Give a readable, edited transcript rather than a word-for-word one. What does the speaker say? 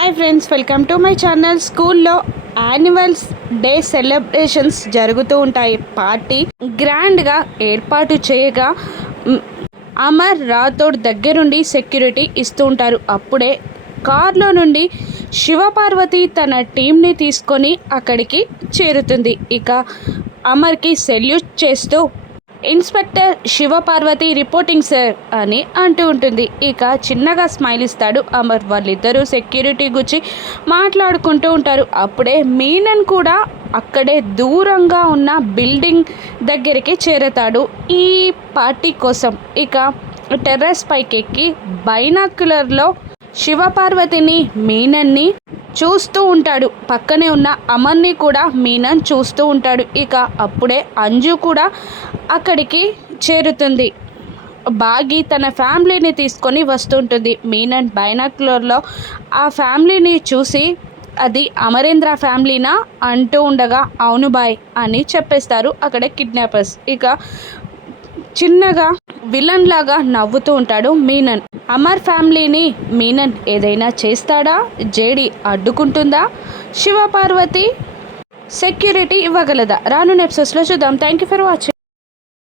Hi friends, welcome to my channel. స్కూల్లో annuals day celebrations జరుగుతూ ఉంటాయి. పార్టీ గ్రాండ్గా ఏర్పాటు చేయగా అమర్ రాథోడ్ దగ్గరుండి సెక్యూరిటీ ఇస్తూ ఉంటారు. అప్పుడే కార్లో నుండి శివపార్వతి తన టీంని తీసుకొని అక్కడికి చేరుతుంది. ఇక అమర్కి సెల్యూట్ చేస్తూ ఇన్స్పెక్టర్ శివపార్వతి రిపోర్టింగ్ సార్ అని అంటూ ఉంటుంది. ఇక చిన్నగా స్మైల్ ఇస్తాడు అమర్. వాళ్ళిద్దరూ సెక్యూరిటీ గురించి మాట్లాడుకుంటూ ఉంటారు. అప్పుడే మీనన్ కూడా అక్కడే దూరంగా ఉన్న బిల్డింగ్ దగ్గరికి చేరతాడు ఈ పార్టీ కోసం. ఇక టెర్రస్ పైకి ఎక్కి బైనాక్యులర్లో శివపార్వతిని మీనన్ని చూస్తూ ఉంటాడు. పక్కనే ఉన్న అమర్ని కూడా మీనన్ చూస్తూ ఉంటాడు. ఇక అప్పుడే అంజు కూడా అక్కడికి చేరుతుంది. బాగి తన ఫ్యామిలీని తీసుకొని వస్తుంటుంది. మీనన్ బైనాక్యులర్లో ఆ ఫ్యామిలీని చూసి అది అమరేంద్ర ఫ్యామిలీనా అంటూ ఉండగా అవును బాయ్ అని చెప్పేస్తారు అక్కడ కిడ్నాపర్స్. ఇక చిన్నగా విలన్ లాగా నవ్వుతూ ఉంటాడు మీనన్. అమర్ ఫ్యామిలీని మీనన్ ఏదైనా చేస్తాడా? జేడి అడ్డుకుంటుందా? శివపార్వతి సెక్యూరిటీ ఇవ్వగలదా? రానున్న ఎపిసోడ్స్లో చూద్దాం. Thank you for watching.